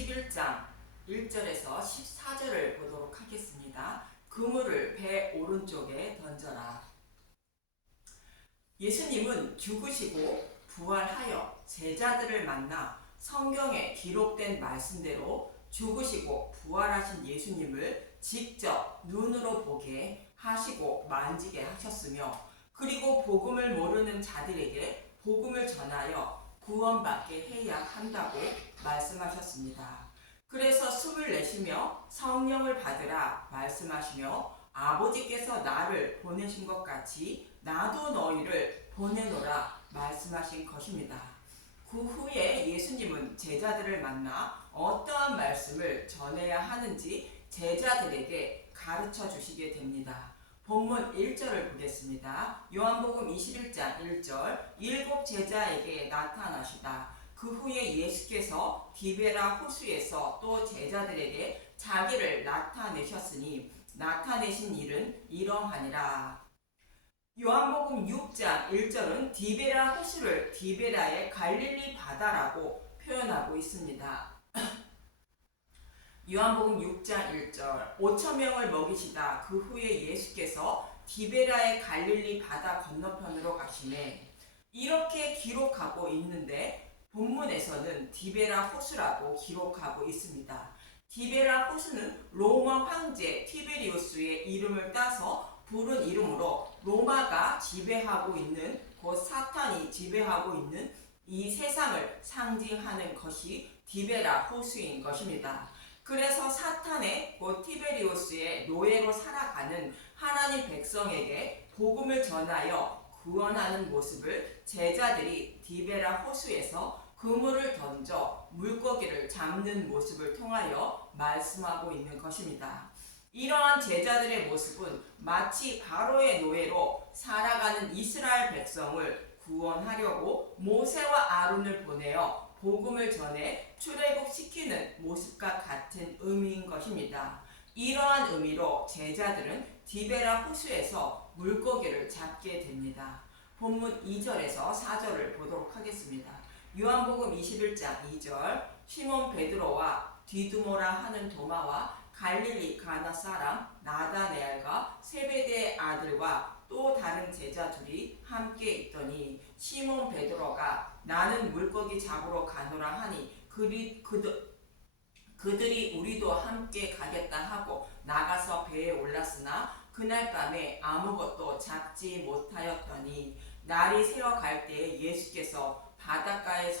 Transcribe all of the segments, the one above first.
21장 1절에서 14절을 보도록 하겠습니다. 그물을 배 오른쪽에 던져라. 예수님은 죽으시고 부활하여 제자들을 만나 성경에 기록된 말씀대로 죽으시고 부활하신 예수님을 직접 눈으로 보게 하시고 만지게 하셨으며, 그리고 복음을 모르는 자들에게 복음을 전하여 구원받게 해야 한다고 말씀하셨습니다. 그래서 숨을 내쉬며 성령을 받으라 말씀하시며, 아버지께서 나를 보내신 것 같이 나도 너희를 보내노라 말씀하신 것입니다. 그 후에 예수님은 제자들을 만나 어떠한 말씀을 전해야 하는지 제자들에게 가르쳐 주시게 됩니다. 본문 1절을 보겠습니다. 요한복음 21장 1절. 일곱 제자에게 나타나시다. 그 후에 예수께서 디베라 호수에서 또 제자들에게 자기를 나타내셨으니 나타내신 일은 이러하니라. 요한복음 6장 1절은 디베라 호수를 디베라의 갈릴리 바다라고 표현하고 있습니다. 요한복음 6장 1절. 5,000명을 먹이시다. 그 후에 예수께서 디베라의 갈릴리 바다 건너편으로 가시네. 이렇게 기록하고 있는데 본문에서는 디베라 호수라고 기록하고 있습니다. 디베라 호수는 로마 황제 티베리우스의 이름을 따서 부른 이름으로 로마가 지배하고 있는, 곧 사탄이 지배하고 있는 이 세상을 상징하는 것이 디베라 호수인 것입니다. 그래서 사탄의, 곧 티베리우스의 노예로 살아가는 하나님 백성에게 복음을 전하여 구원하는 모습을 제자들이 디베라 호수에서 그물을 던져 물고기를 잡는 모습을 통하여 말씀하고 있는 것입니다. 이러한 제자들의 모습은 마치 바로의 노예로 살아가는 이스라엘 백성을 구원하려고 모세와 아론을 보내어 복음을 전해 출애굽시키는 모습과 같은 의미인 것입니다. 이러한 의미로 제자들은 디베라 호수에서 물고기를 잡게 됩니다. 본문 2절에서 4절을 보도록 하겠습니다. 요한복음 21장 2절. 시몬 베드로와 디두모라 하는 도마와 갈릴리 가나 사람 나다네알과 세베대의 아들과 또 다른 제자 둘이 함께 있더니, 시몬 베드로가 나는 물고기 잡으러 가노라 하니 그들이 우리도 함께 가겠다 하고 나가서 배에 올랐으나 그날 밤에 아무것도 잡지 못하였더니, 날이 새어 갈 때에 예수께서 바닷가에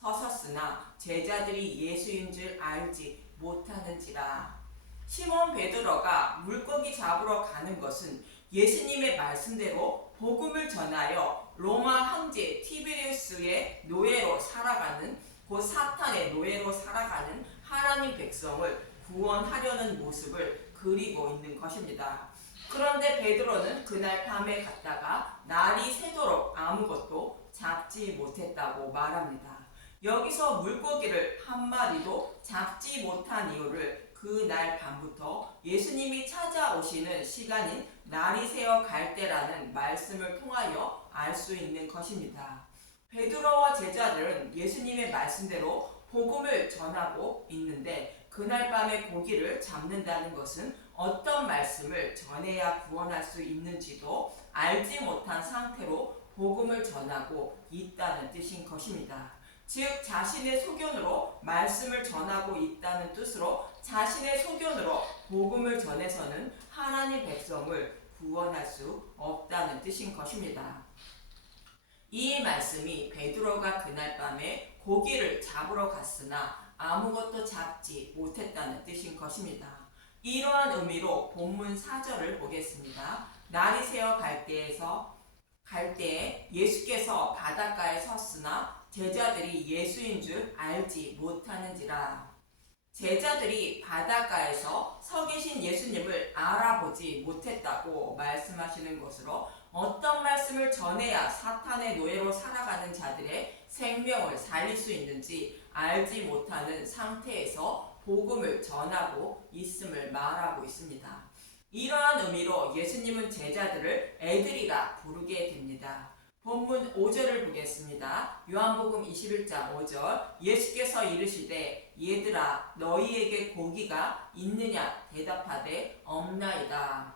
서셨으나 제자들이 예수인 줄 알지 못하는지라. 시몬 베드로가 물고기 잡으러 가는 것은 예수님의 말씀대로 복음을 전하여 로마 황제 티베리우스의 노예로 살아가는, 곧 사탄의 노예로 살아가는 하나님 백성을 구원하려는 모습을 그리고 있는 것입니다. 그런데 베드로는 그날 밤에 갔다가 날이 새도록 아무것도 잡지 못했다고 말합니다. 여기서 물고기를 한 마리도 잡지 못한 이유를 그날 밤부터 예수님이 찾아오시는 시간인 날이 새어 갈 때라는 말씀을 통하여 알 수 있는 것입니다. 베드로와 제자들은 예수님의 말씀대로 복음을 전하고 있는데, 그날 밤에 고기를 잡는다는 것은 어떤 말씀을 전해야 구원할 수 있는지도 알지 못한 상태로 복음을 전하고 있다는 뜻인 것입니다. 즉 자신의 소견으로 말씀을 전하고 있다는 뜻으로 자신의 소견으로 복음을 전해서는 하나님 백성을 구원할 수 없다는 뜻인 것입니다. 이 말씀이 베드로가 그날 밤에 고기를 잡으러 갔으나 아무것도 잡지 못했다는 뜻인 것입니다. 이러한 의미로 본문 4절을 보겠습니다. 날이 새어 갈 때에 예수께서 바닷가에 섰으나 제자들이 예수인 줄 알지 못하는지라. 제자들이 바닷가에서 서 계신 예수님을 알아보지 못했다고 말씀하시는 것으로, 어떤 말씀을 전해야 사탄의 노예로 살아가는 자들의 생명을 살릴 수 있는지 알지 못하는 상태에서 복음을 전하고 있음을 말하고 있습니다. 이러한 의미로 예수님은 제자들을 애들이라 부르게 됩니다. 본문 5절을 보겠습니다. 요한복음 21장 5절. 예수께서 이르시되 얘들아 너희에게 고기가 있느냐 대답하되 없나이다.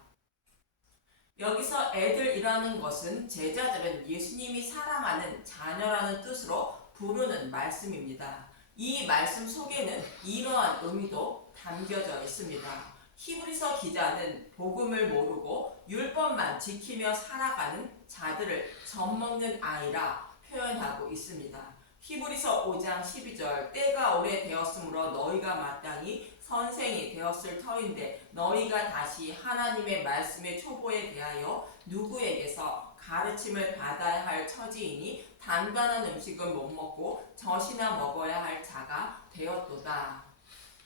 여기서 애들이라는 것은 제자들은 예수님이 사랑하는 자녀라는 뜻으로 부르는 말씀입니다. 이 말씀 속에는 이러한 의미도 담겨져 있습니다. 히브리서 기자는 복음을 모르고 율법만 지키며 살아가는 자들을 젖먹는 아이라 표현하고 있습니다. 히브리서 5장 12절 때가 오래되었으므로 너희가 마땅히 선생이 되었을 터인데 너희가 다시 하나님의 말씀의 초보에 대하여 누구에게서 가르침을 받아야 할 처지이니 단단한 음식은 못 먹고 젖이나 먹어야 할 자가 되었도다.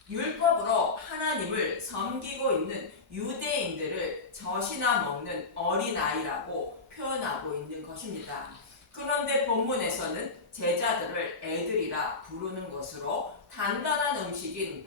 율법으로 하나님을 섬기고 있는 유대인들을 젖이나 먹는 어린아이라고 표현하고 있는 것입니다. 그런데 본문에서는 제자들을 애들이라 부르는 것으로 단단한 음식인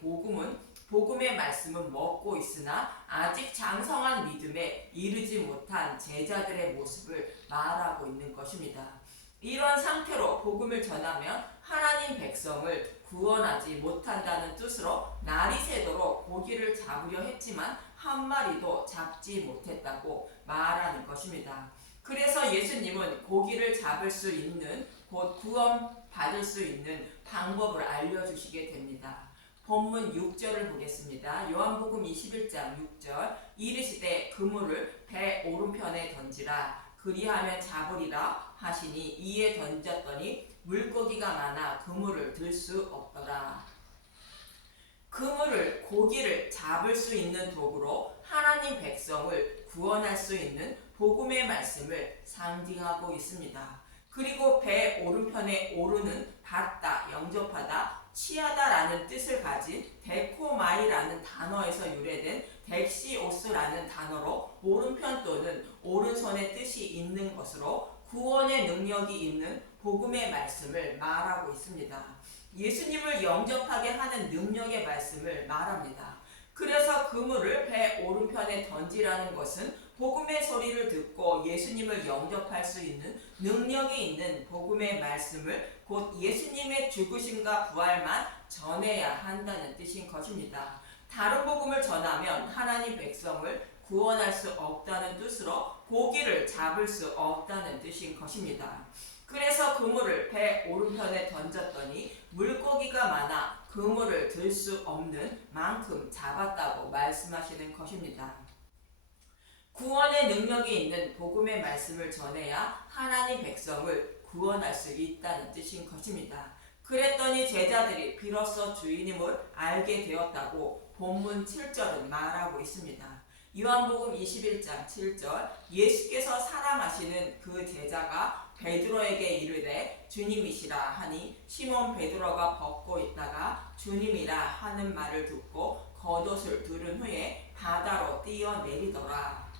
복음의 말씀은 먹고 있으나 아직 장성한 믿음에 이르지 못한 제자들의 모습을 말하고 있는 것입니다. 이런 상태로 복음을 전하면 하나님 백성을 구원하지 못한다는 뜻으로 날이 새도록 고기를 잡으려 했지만 한 마리도 잡지 못했다고 말하는 것입니다. 그래서 예수님은 고기를 잡을 수 있는 곧 구원받을 수 있는 방법을 알려주시게 됩니다. 본문 6절을 보겠습니다. 요한복음 21장 6절 이르시되 그물을 배 오른편에 던지라 그리하면 잡으리라 하시니 이에 던졌더니 물고기가 많아 그물을 들 수 없더라. 그물을 고기를 잡을 수 있는 도구로 하나님 백성을 구원할 수 있는 복음의 말씀을 상징하고 있습니다. 그리고 배 오른편에 오르는 받다, 영접하다, 취하다라는 뜻을 가진 데코마이라는 단어에서 유래된 덱시오스라는 단어로 오른편 또는 오른손의 뜻이 있는 것으로 구원의 능력이 있는 복음의 말씀을 말하고 있습니다. 예수님을 영접하게 하는 능력의 말씀을 말합니다. 그래서 그물을 배 오른편에 던지라는 것은 복음의 소리를 듣고 예수님을 영접할 수 있는 능력이 있는 복음의 말씀을 곧 예수님의 죽으심과 부활만 전해야 한다는 뜻인 것입니다. 다른 복음을 전하면 하나님 백성을 구원할 수 없다는 뜻으로 고기를 잡을 수 없다는 뜻인 것입니다. 그래서 그물을 배 오른편에 던졌더니 물고기가 많아 그물을 들 수 없는 만큼 잡았다고 말씀하시는 것입니다. 구원의 능력이 있는 복음의 말씀을 전해야 하나님 백성을 구원할 수 있다는 뜻인 것입니다. 그랬더니 제자들이 비로소 주인임을 알게 되었다고 본문 7절은 말하고 있습니다. 요한복음 21장 7절 예수께서 사랑하시는 그 제자가 베드로에게 이르되 주님이시라 하니 시몬 베드로가 벗고 있다가 주님이라 하는 말을 듣고 겉옷을 두른 후에 바다로 뛰어내리더라.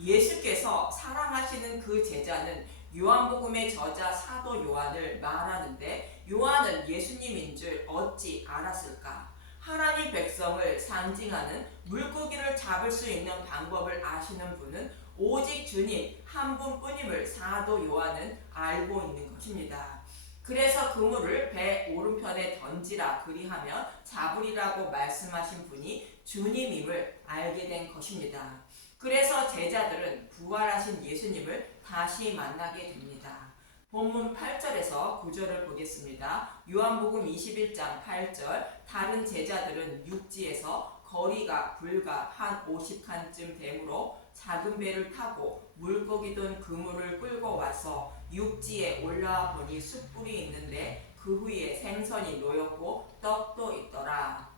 예수께서 사랑하시는 그 제자는 요한복음의 저자 사도 요한을 말하는데 요한은 예수님인 줄 어찌 알았을까? 하나님 백성을 상징하는 물고기를 잡을 수 있는 방법을 아시는 분은 오직 주님 한 분뿐임을 사도 요한은 알고 있는 것입니다. 그래서 그물을 배 오른편에 던지라 그리하면 잡으리라고 말씀하신 분이 주님임을 알게 된 것입니다. 그래서 제자들은 부활하신 예수님을 다시 만나게 됩니다. 본문 8절에서 9절을 보겠습니다. 요한복음 21장 8절 다른 제자들은 육지에서 거리가 불과 한 50칸쯤 되므로 작은 배를 타고 물고기 든 그물을 끌고 와서 육지에 올라와 보니 숯불이 있는데 그 위에 생선이 놓였고 떡도 있더라.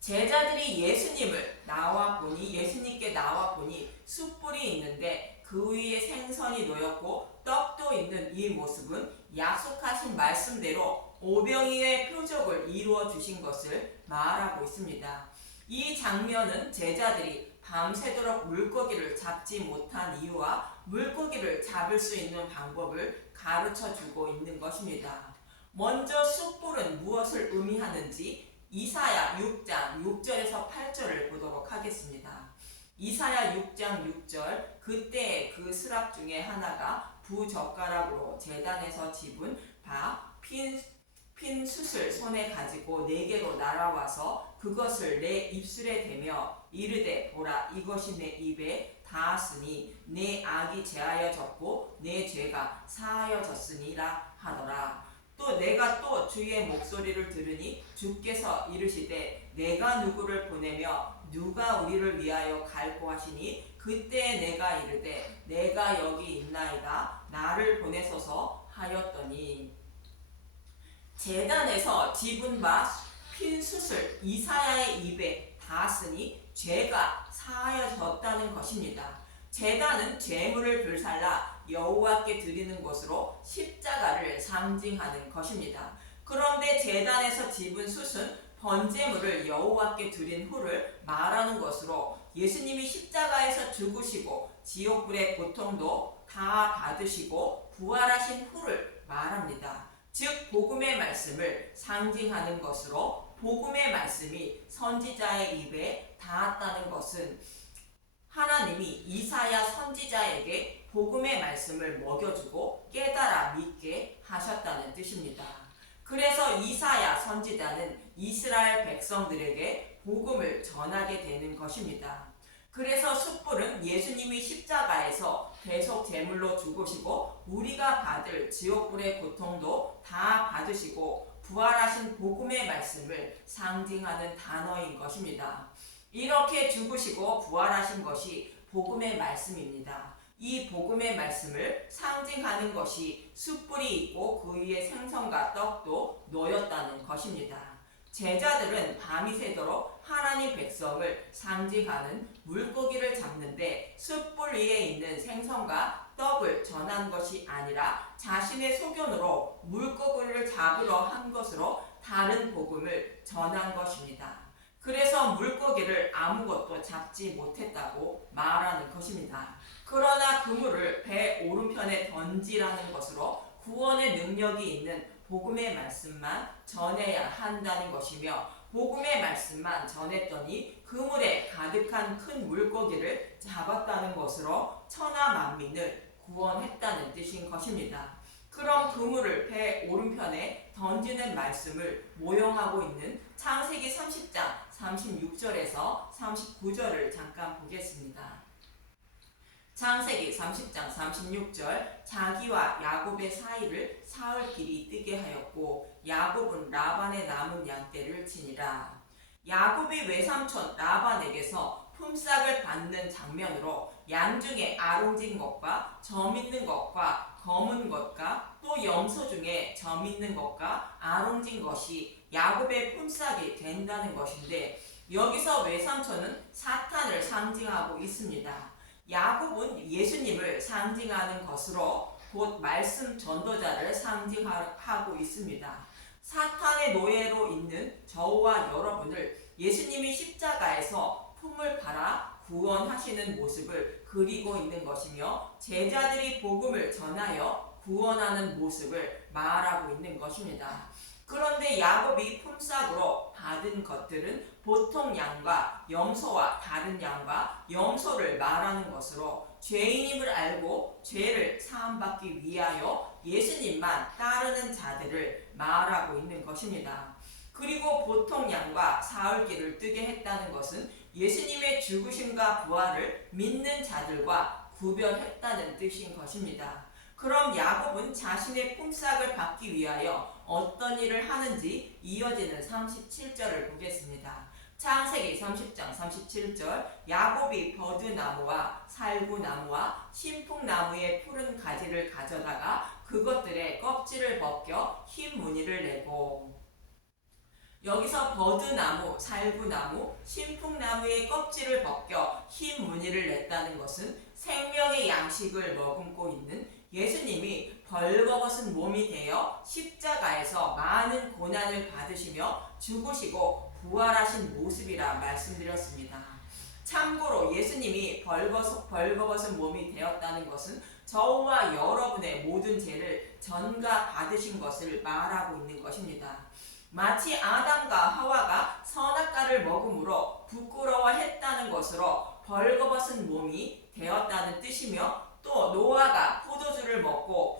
제자들이 예수님께 나와 보니 숯불이 있는데 그 위에 생선이 놓였고 떡도 있는 이 모습은 약속하신 말씀대로 오병이의 표적을 이루어 주신 것을 말하고 있습니다. 이 장면은 제자들이 밤새도록 물고기를 잡지 못한 이유와 물고기를 잡을 수 있는 방법을 가르쳐 주고 있는 것입니다. 먼저 숯불은 무엇을 의미하는지 이사야 6장 6절에서 8절을 보도록 하겠습니다. 이사야 6장 6절 그때 그 스랍 중에 하나가 부젓가락으로 제단에서 집은 바 핀 숯을 손에 가지고 내게로 날아와서 그것을 내 입술에 대며 이르되 보라 이것이 내 입에 닿았으니 내 악이 제하여졌고 내 죄가 사하여졌으니라 하더라. 또 내가 또 주의 목소리를 들으니 주께서 이르시되 내가 누구를 보내며 누가 우리를 위하여 갈고 하시니 그때 내가 이르되 내가 여기 있나이다 나를 보내소서 하였더니 제단에서 집은 바 핀 숯을 이사야의 입에 닿았으니 죄가 사하여졌다는 것입니다. 제단은 제물을 불살라 여호와께 드리는 곳으로 십자가를 상징하는 것입니다. 그런데 제단에서 집은 숯은 번제물을 여호와께 드린 후를 말하는 것으로 예수님이 십자가에서 죽으시고 지옥불의 고통도 다 받으시고 부활하신 후를 말합니다. 즉 복음의 말씀을 상징하는 것으로 복음의 말씀이 선지자의 입에 닿았다는 것은 하나님이 이사야 선지자에게 복음의 말씀을 먹여주고 깨달아 믿게 하셨다는 뜻입니다. 그래서 이사야 선지자는 이스라엘 백성들에게 복음을 전하게 되는 것입니다. 그래서 숯불은 예수님이 십자가에서 계속 제물로 죽으시고 우리가 받을 지옥불의 고통도 다 받으시고 부활하신 복음의 말씀을 상징하는 단어인 것입니다. 이렇게 죽으시고 부활하신 것이 복음의 말씀입니다. 이 복음의 말씀을 상징하는 것이 숯불이 있고 그 위에 생선과 떡도 놓였다는 것입니다. 제자들은 밤이 새도록 하나님 백성을 상징하는 물고기를 잡는데 숯불 위에 있는 생선과 떡을 전한 것이 아니라 자신의 소견으로 물고기를 잡으러 한 것으로 다른 복음을 전한 것입니다. 그래서 물고기를 아무것도 잡지 못했다고 말하는 것입니다. 그러나 그물을 배 오른편에 던지라는 것으로 구원의 능력이 있는 복음의 말씀만 전해야 한다는 것이며 복음의 말씀만 전했더니 그물에 가득한 큰 물고기를 잡았다는 것으로 천하 만민을 구원했다는 뜻인 것입니다. 그럼 그물을 배 오른편에 던지는 말씀을 모용하고 있는 창세기 30장 36절에서 39절을 잠깐 보겠습니다. 창세기 30장 36절 자기와 야곱의 사이를 사흘길이 뜨게 하였고 야곱은 라반의 남은 양떼를 치니라. 야곱이 외삼촌 라반에게서 품삯을 받는 장면으로 양 중에 아롱진 것과 점 있는 것과 검은 것과 또 염소 중에 점 있는 것과 아롱진 것이 야곱의 품삯이 된다는 것인데 여기서 외삼촌은 사탄을 상징하고 있습니다. 야곱은 예수님을 상징하는 것으로 곧 말씀 전도자를 상징하고 있습니다. 사탄의 노예로 있는 저와 여러분을 예수님이 십자가에서 품을 팔아 구원하시는 모습을 그리고 있는 것이며 제자들이 복음을 전하여 구원하는 모습을 말하고 있는 것입니다. 그런데 야곱이 품삯으로 받은 것들은 보통 양과 염소와 다른 양과 염소를 말하는 것으로 죄인임을 알고 죄를 사함받기 위하여 예수님만 따르는 자들을 말하고 있는 것입니다. 그리고 보통 양과 사흘길을 뜨게 했다는 것은 예수님의 죽으심과 부활을 믿는 자들과 구별했다는 뜻인 것입니다. 그럼 야곱은 자신의 품삯을 받기 위하여 어떤 일을 하는지 이어지는 37절을 보겠습니다. 창세기 30장 37절 야곱이 버드나무와 살구나무와 신풍나무의 푸른 가지를 가져다가 그것들의 껍질을 벗겨 흰 무늬를 내고 여기서 버드나무, 살구나무, 신풍나무의 껍질을 벗겨 흰 무늬를 냈다는 것은 생명의 양식을 머금고 있는 예수님이 벌거벗은 몸이 되어 십자가에서 많은 고난을 받으시며 죽으시고 부활하신 모습이라 말씀드렸습니다. 참고로 예수님이 벌거벗은 몸이 되었다는 것은 저와 여러분의 모든 죄를 전가 받으신 것을 말하고 있는 것입니다. 마치 아담과 하와가 선악과를 먹음으로 부끄러워했다는 것으로 벌거벗은 몸이 되었다는 뜻이며 또 노아가 포도주를 먹고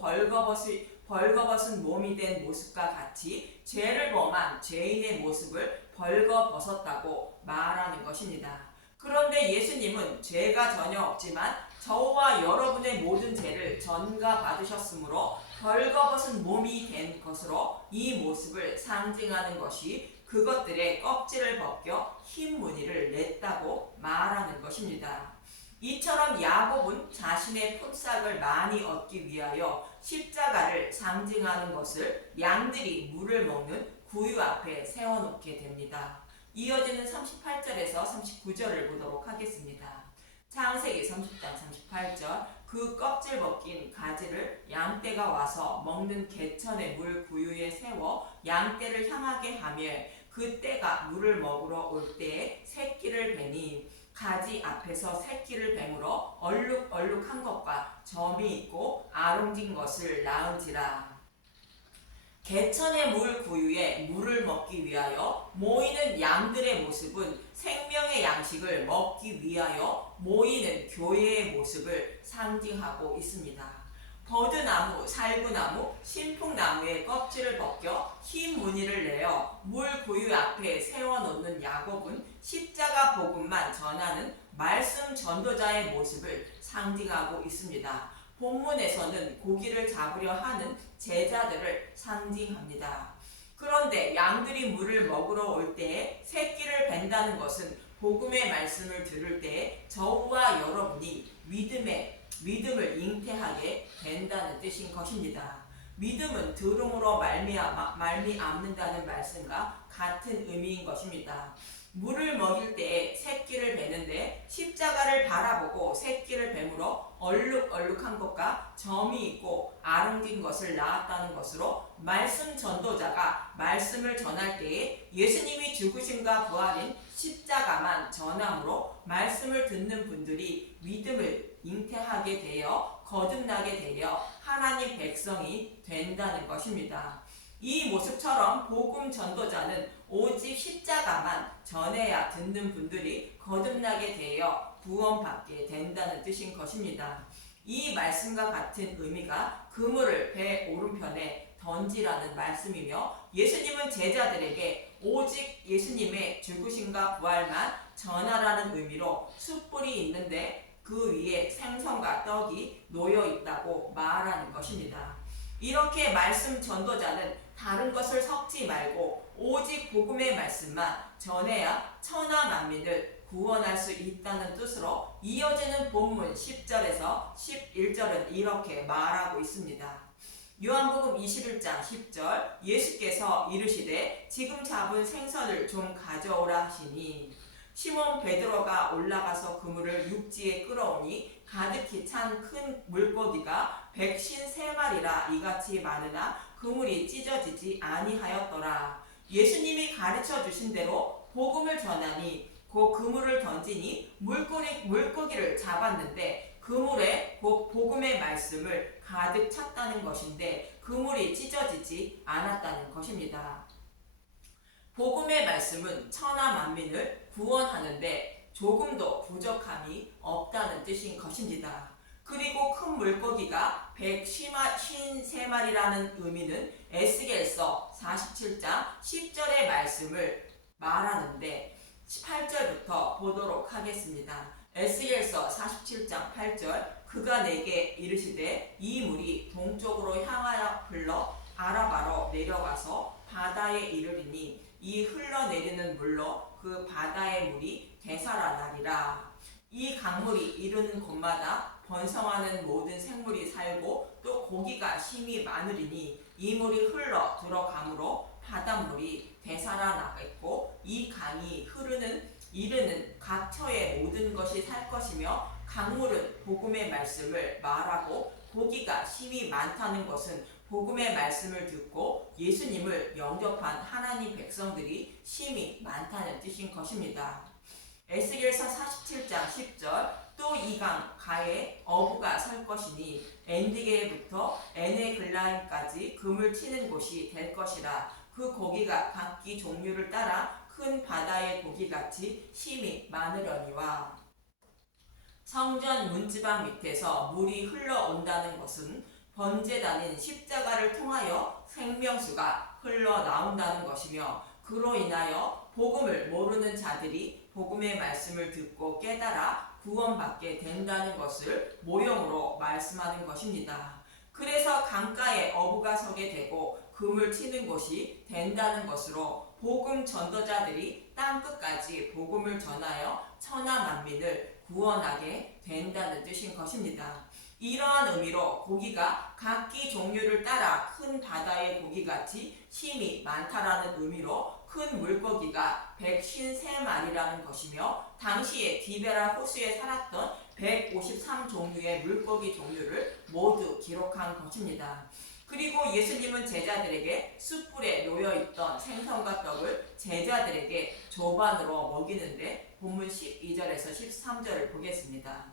벌거벗은 몸이 된 모습과 같이 죄를 범한 죄인의 모습을 벌거벗었다고 말하는 것입니다. 그런데 예수님은 죄가 전혀 없지만 저와 여러분의 모든 죄를 전가받으셨으므로 벌거벗은 몸이 된 것으로 이 모습을 상징하는 것이 그것들의 껍질을 벗겨 흰 무늬를 냈다고 말하는 것입니다. 이처럼 야곱은 자신의 품삯을 많이 얻기 위하여 십자가를 상징하는 것을 양들이 물을 먹는 구유 앞에 세워놓게 됩니다. 이어지는 38절에서 39절을 보도록 하겠습니다. 창세기 30장 38절 그 껍질 벗긴 가지를 양떼가 와서 먹는 개천의 물 구유에 세워 양떼를 향하게 하며 그 떼가 물을 먹으러 올 때에 새끼를 베니 가지 앞에서 새끼를 뱀으로 얼룩얼룩한 것과 점이 있고 아롱진 것을 낳은지라. 개천의 물 구유에 물을 먹기 위하여 모이는 양들의 모습은 생명의 양식을 먹기 위하여 모이는 교회의 모습을 상징하고 있습니다. 버드나무, 살구나무, 신풍나무의 껍질을 벗겨 흰 무늬를 내어 물 구유 앞에 세워놓는 야곱은 십자가 복음만 전하는 말씀 전도자의 모습을 상징하고 있습니다. 본문에서는 고기를 잡으려 하는 제자들을 상징합니다. 그런데 양들이 물을 먹으러 올 때에 새끼를 벤다는 것은 복음의 말씀을 들을 때에 저와 여러분이 믿음을 잉태하게 된다는 뜻인 것입니다. 믿음은 들음으로 말미암는다는 말씀과 같은 의미인 것입니다. 물을 먹일 때에 새끼를 베는데 십자가를 바라보고 새끼를 뱀으로 얼룩얼룩한 것과 점이 있고 아름진 것을 낳았다는 것으로 말씀 전도자가 말씀을 전할 때에 예수님이 죽으심과 부활인 십자가만 전함으로 말씀을 듣는 분들이 믿음을 잉태하게 되어 거듭나게 되어 하나님 백성이 된다는 것입니다. 이 모습처럼 복음 전도자는 오직 십자가만 전해야 듣는 분들이 거듭나게 되어 구원받게 된다는 뜻인 것입니다. 이 말씀과 같은 의미가 그물을 배 오른편에 던지라는 말씀이며 예수님은 제자들에게 오직 예수님의 죽으심과 부활만 전하라는 의미로 숯불이 있는데 그 위에 생선과 떡이 놓여 있다고 말하는 것입니다. 이렇게 말씀 전도자는 다른 것을 섞지 말고 오직 복음의 말씀만 전해야 천하 만민을 구원할 수 있다는 뜻으로 이어지는 본문 10절에서 11절은 이렇게 말하고 있습니다. 요한복음 21장 10절 예수께서 이르시되 지금 잡은 생선을 좀 가져오라 하시니 시몬 베드로가 올라가서 그물을 육지에 끌어오니 가득히 찬 큰 물고기가 153마리라 이같이 많으나 그물이 찢어지지 아니하였더라. 예수님이 가르쳐 주신 대로 복음을 전하니 그 그물을 던지니 물고기를 잡았는데 그물에 그 복음의 말씀을 가득 찼다는 것인데 그물이 찢어지지 않았다는 것입니다. 복음의 말씀은 천하 만민을 구원하는데 조금도 부족함이 없다는 뜻인 것입니다. 그리고 큰 물고기가 153마리라는 의미는 에스겔서 47장 10절의 말씀을 말하는데 8절부터 보도록 하겠습니다. 에스겔서 47장 8절 그가 내게 이르시되 이 물이 동쪽으로 향하여 흘러 아라바로 내려가서 바다에 이르리니 이 흘러내리는 물로 그 바다의 물이 되살아나리라. 이 강물이 이르는 곳마다 번성하는 모든 생물이 살고 또 고기가 심히 많으리니 이 물이 흘러 들어가므로 바닷물이 되살아나겠고 이 강이 이르는 각처의 모든 것이 살 것이며 강물은 복음의 말씀을 말하고 고기가 심히 많다는 것은 복음의 말씀을 듣고 예수님을 영접한 하나님 백성들이 심히 많다는 뜻인 것입니다. 에스겔서 47장 10절 또 이 강 가에 어부가 설 것이니 엔디게부터 에네글라임까지 금을 치는 곳이 될 것이라. 그 고기가 각기 종류를 따라 큰 바다의 고기같이 심히 많으려니와. 성전 문지방 밑에서 물이 흘러온다는 것은 번제단인 십자가를 통하여 생명수가 흘러나온다는 것이며, 그로 인하여 복음을 모르는 자들이 복음의 말씀을 듣고 깨달아 구원받게 된다는 것을 모형으로 말씀하는 것입니다. 그래서 강가에 어부가 서게 되고 금을 치는 곳이 된다는 것으로 복음 전도자들이 땅끝까지 복음을 전하여 천하 만민을 구원하게 된다는 뜻인 것입니다. 이러한 의미로 고기가 각기 종류를 따라 큰 바다의 고기같이 힘이 많다라는 의미로 큰 물고기가 153마리라는 것이며, 당시에 디베라 호수에 살았던 153종류의 물고기 종류를 모두 기록한 것입니다. 그리고 예수님은 제자들에게 숯불에 놓여있던 생선과 떡을 제자들에게 조반으로 먹이는데, 본문 12절에서 13절을 보겠습니다.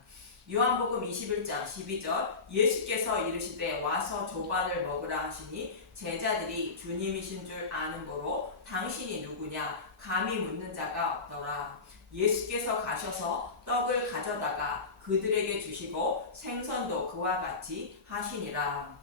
요한복음 21장 12절, 예수께서 이르시되 와서 조반을 먹으라 하시니 제자들이 주님이신 줄 아는 거로 당신이 누구냐 감히 묻는 자가 없더라. 예수께서 가셔서 떡을 가져다가 그들에게 주시고 생선도 그와 같이 하시니라.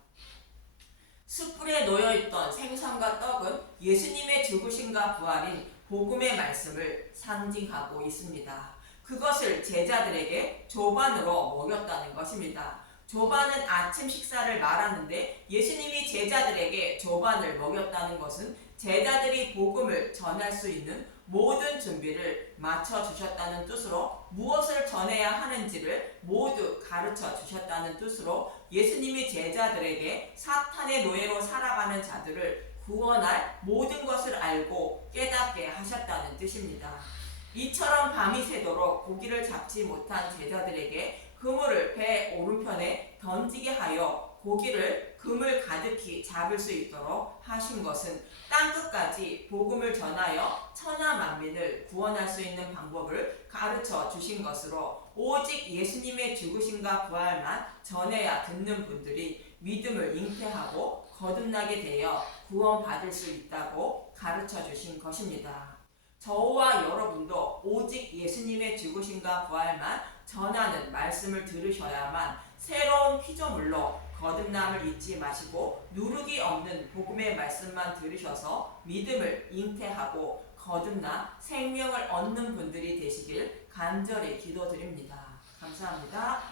숯불에 놓여있던 생선과 떡은 예수님의 죽으심과 부활인 복음의 말씀을 상징하고 있습니다. 그것을 제자들에게 조반으로 먹였다는 것입니다. 조반은 아침 식사를 말하는데, 예수님이 제자들에게 조반을 먹였다는 것은 제자들이 복음을 전할 수 있는 모든 준비를 마쳐 주셨다는 뜻으로, 무엇을 전해야 하는지를 모두 가르쳐 주셨다는 뜻으로, 예수님이 제자들에게 사탄의 노예로 살아가는 자들을 구원할 모든 것을 알고 깨닫게 하셨다는 뜻입니다. 이처럼 밤이 새도록 고기를 잡지 못한 제자들에게 그물을 배 오른편에 던지게 하여 고기를 그물 가득히 잡을 수 있도록 하신 것은 땅끝까지 복음을 전하여 천하 만민을 구원할 수 있는 방법을 가르쳐 주신 것으로, 오직 예수님의 죽으심과 부활만 전해야 듣는 분들이 믿음을 잉태하고 거듭나게 되어 구원받을 수 있다고 가르쳐 주신 것입니다. 저와 여러분도 오직 예수님의 죽으심과 부활만 전하는 말씀을 들으셔야만 새로운 피조물로 거듭남을 잊지 마시고, 누룩이 없는 복음의 말씀만 들으셔서 믿음을 잉태하고 거듭나 생명을 얻는 분들이 되시길 간절히 기도드립니다. 감사합니다.